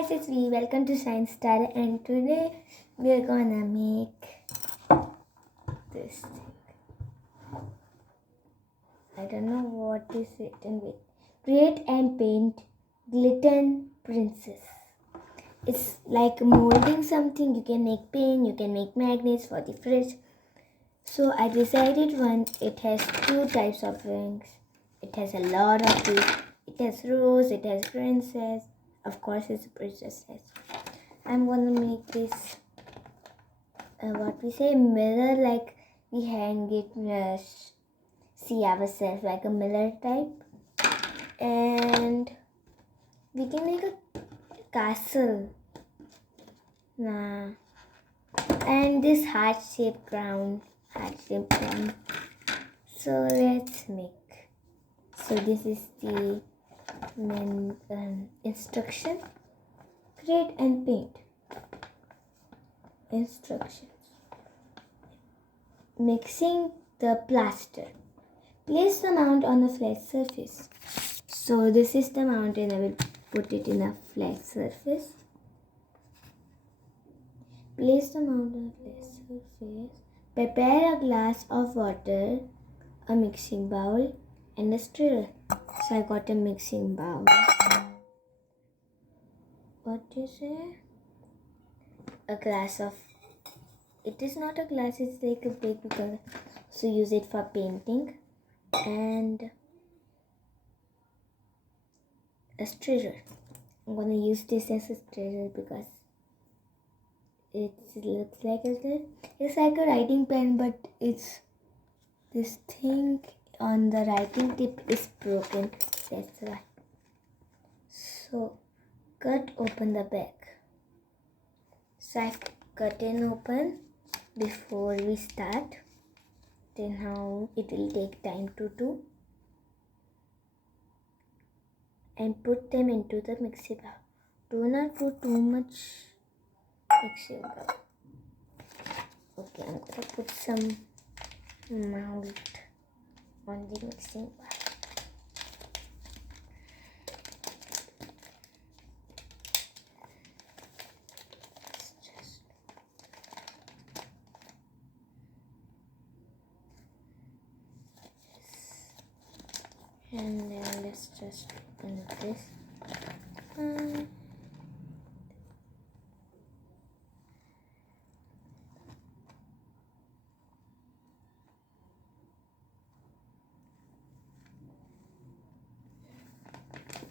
guys, it's me. Welcome to Science Star, and today we're gonna make this thing. I don't know what is written with. Create and paint gluten princess. It's like molding something. You can make paint, you can make magnets for the fridge. So I decided one. It has two types of rings. It has a lot of it. It has rose, it has princess. Of course, it's a princess. I'm gonna make this what we say mirror, like we hang it, see ourselves like a mirror type, and we can make a castle. And this heart-shaped crown. So let's make. So this is the main instruction. Create and paint. Instructions. Mixing the plaster. Place the mount on a flat surface. So this is the mount and I will put it in a flat surface. Place the mount on a flat surface. Prepare a glass of water, a mixing bowl and a stirrer. So I got a mixing bowl. What is it? A glass of, it is not a glass, it's like a big because so use it for painting, and a stirrer. I'm gonna use this as a stirrer because it looks like it's like a writing pen, but it's this thing on the writing tip is broken. That's why. So cut open the bag. So I've cut it open before we start. Then how it will take time to do. And put them into the mixing bowl. Do not put too much mixing bowl. Okay, I'm gonna put some mount on the mixing bowl. And then let's just open this.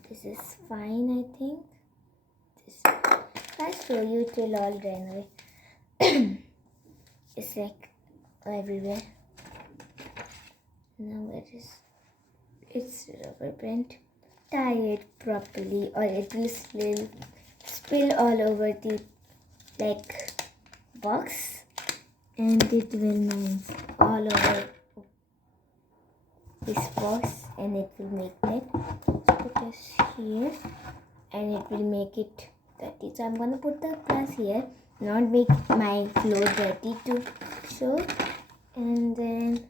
This is fine, I think. I'll show you till all ran away. It's like everywhere. Now where is it's rubber band. Tie it properly or it will spill all over the box, and it will move all over this box and it will make that. Put this here and it will make it dirty. So I'm gonna put the glass here, not make my floor dirty too. So, and then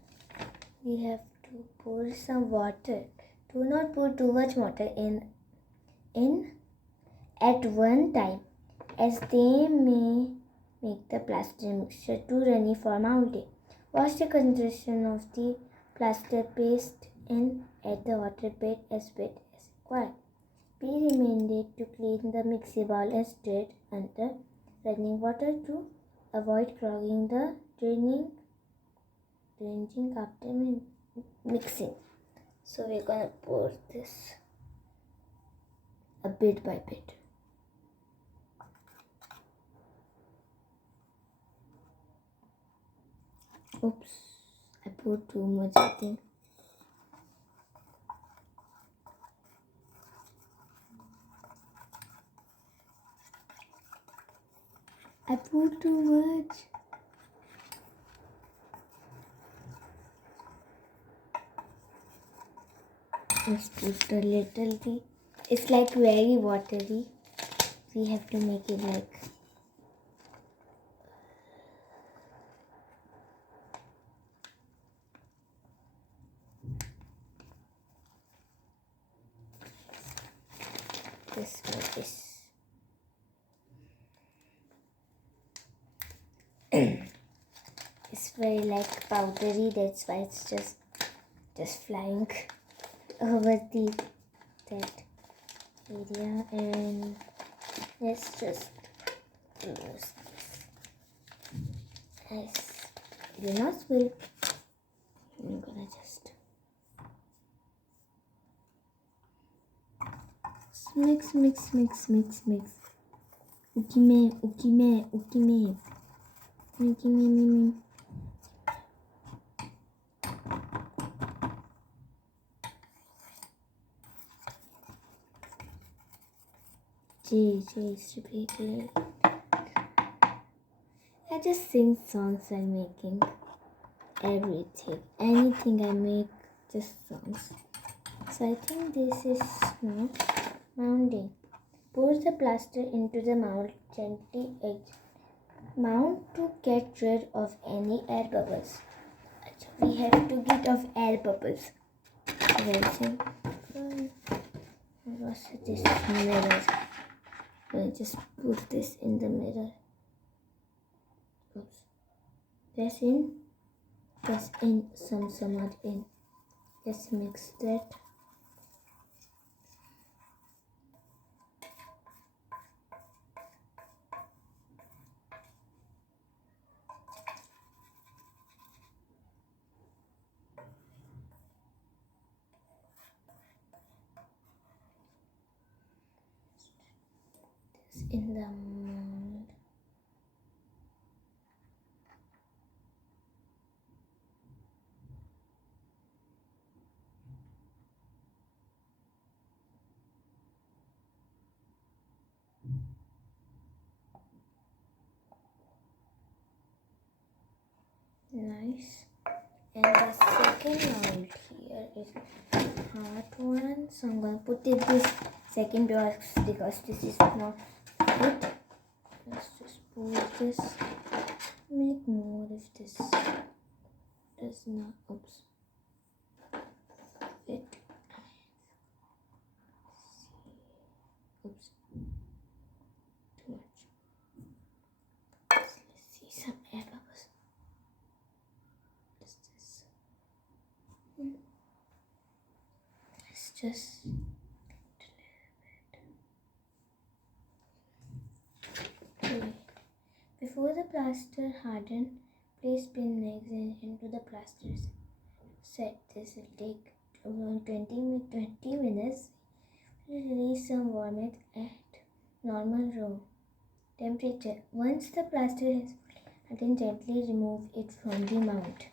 we have to pour some water. Do not pour too much water in at one time, as they may make the plaster mixture too runny for mounting. Wash the concentration of the plaster paste and add the water bit as required. Be reminded to clean the mixing bowl and stir it under running water to avoid clogging the draining after mixing. So we're gonna pour this a bit by bit. Oops, I poured too much, I think. I poured too much. Let's put a little bit. It's like very watery. We have to make it like this. It's very like powdery, that's why it's just flying over the that area. And let's just use this. Nice. Do not spill. I'm gonna just mix, mix, mix, mix, mix. Ukime, ukime, ukime. Ukime, ukime. Stupid. I just sing songs while making everything. Anything I make, just songs. So I think this is now mounting. Pour the plaster into the mold gently. Mount to get rid of any air bubbles. We have to get off air bubbles. Very simple. What's this mirror? We'll just put this in the mirror. Oops. Press in some mud in. Let's mix that. This in the mold. Nice. And the second mold here is hard one. So I'm going to put it this second box because this is not good. Let's just pull this. Make more if this does not. Oops. It. Oops. Too much. Let's see some air bubbles. Let's just okay. Before the plaster harden, place pin legs into the plasters. Set this will take around 20 minutes. Release some warmth at normal room temperature. Once the plaster is hardened, gently remove it from the mount.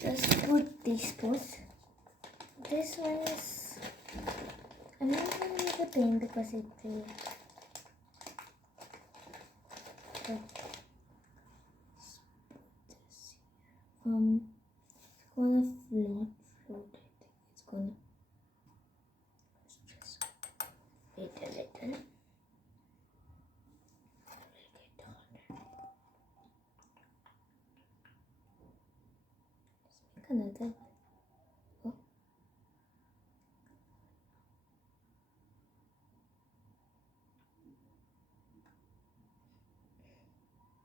Just put these both. This one is, I'm not going to use the pen because it will it's gonna float. I think it's gonna just wait a little. Let's make another one. Oh.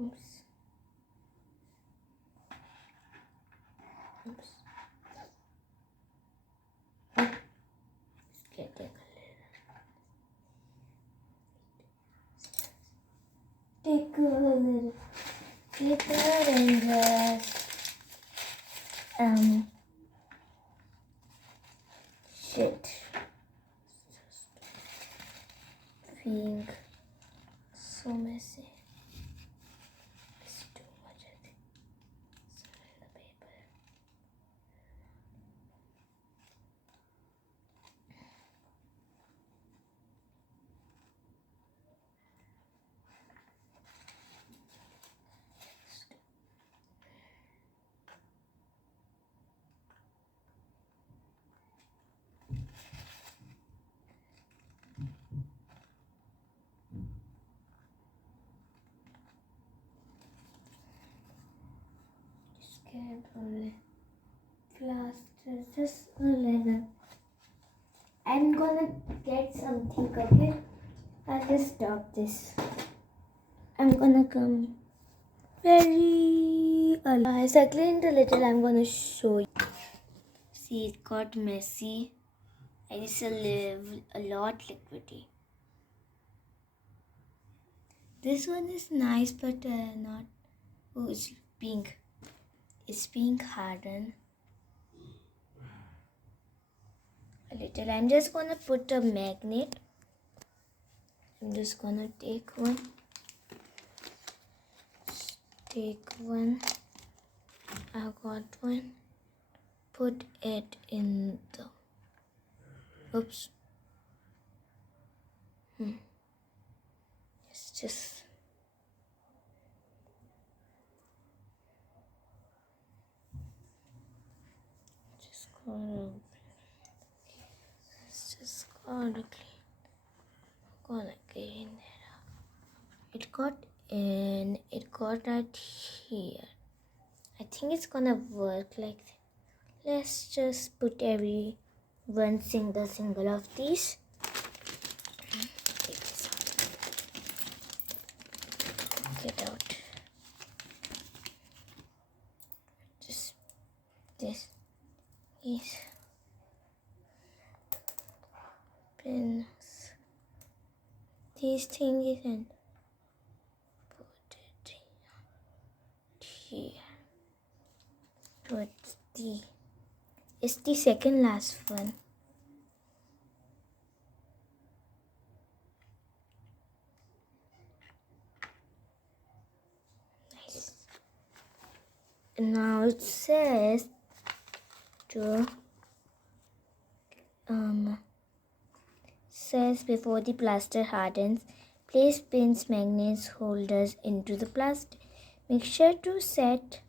Oops. Oops. Oh. Let's get the color. Take a little paper and just shit. Just being so messy. It's too much, I think. Sorry, the paper. only plaster, just a little. I'm gonna get something, okay? I'll just stop this. I'm gonna come very early. I circled a little, I'm gonna show you. See, it got messy. And it's a lot liquidy. This one is nice, but not. Oh, it's pink. It's pink hardened. A little. I'm just gonna put a magnet. I'm just gonna take one. I got one. Put it in the. Oops. It's just. Gonna clean it up. It got in. It got right here. I think it's gonna work like that. Let's just put every one single of these. Take this out. Get out. Just this is pins. These things and put it here. It's the second last one. Nice. Now it says before the plaster hardens, place pins, magnets, holders into the plaster. Make sure to set.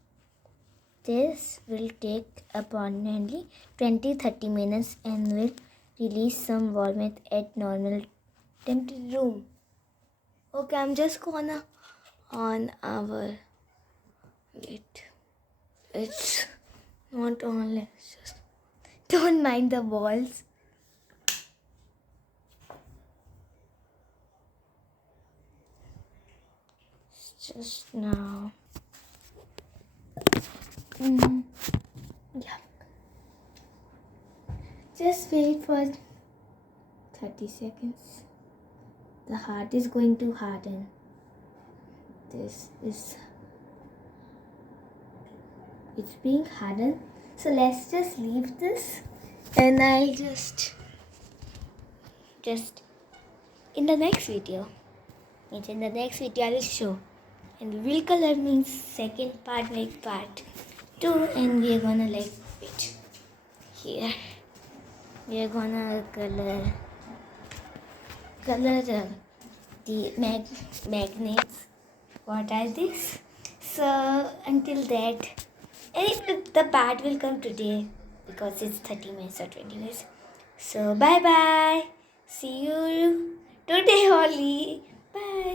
This will take approximately 20-30 minutes and will release some warmth at normal temperature room. Okay, I'm just gonna on our it. It's not on. Let's just don't mind the balls. It's just now. Yeah. Just wait for 30 seconds. The heart is going to harden. It's being hardened. So let's just leave this, and I'll just in the next video. I will show. And wheel color means second part like part 2, and we're gonna like it here. We're gonna color the magnets. What are these? So until that, and the part will come today because it's 30 minutes or 20 minutes. So bye bye. See you today only. Bye.